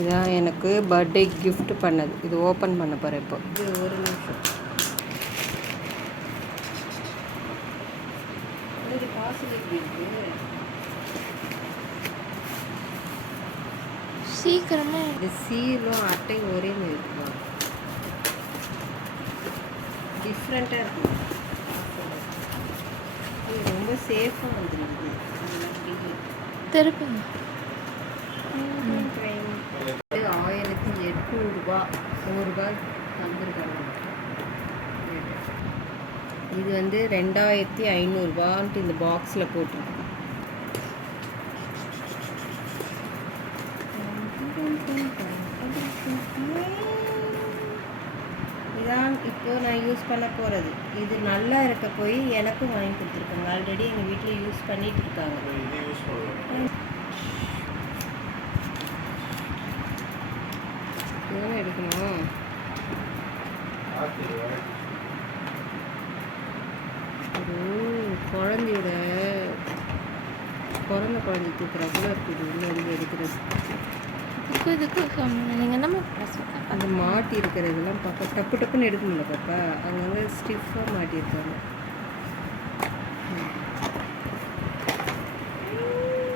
இதான் எனக்கு birthday gift பண்ணது. இது ஓப்பன் பண்ண போகிறேன் இப்போ. இது ஒரு நிமிஷம். இது காசு எப்படி இருக்கு? சீக்கிரமே இது சீலும் அட்டை ஒரே மாதிரி இருக்குமா? டிஃப்ரெண்ட்டாக இருக்கும். இது ரொம்ப சேஃபாக வந்துருக்கு. திருப்புங்க. 1800 100 தந்துருக்காங்க. இது வந்து 2500 இந்த பாக்ஸில் போட்டிருக்கு. இதான் இப்போது நான் யூஸ் பண்ண போகிறது. இது நல்லா இருக்க போய் எனக்கும் வாங்கி கொடுத்துருக்காங்க. ஆல்ரெடி எங்கள் வீட்டில் யூஸ் பண்ணிட்டு இருக்காங்க. இதெல்லாம் எடுக்கணும். குழந்தையோட பிறந்த குழந்தை தூக்குறப்பல இருக்குது. இன்னும் எடுக்கிறது இதுக்கு நீங்கள் நம்ம அந்த மாட்டி இருக்கிற இதெல்லாம் பார்க்க டப்பு டப்புன்னு எடுக்க முடியல பாப்பா. அங்கங்கே ஸ்டிஃபாக மாட்டியிருக்காங்க.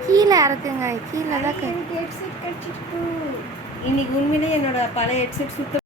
கீழே இறக்குங்க. கீழே தான் ஹெட்செட் கடிச்சிட்டு இன்னைக்கு உண்மையிலே என்னோட பழைய ஹெட்செட் சுத்த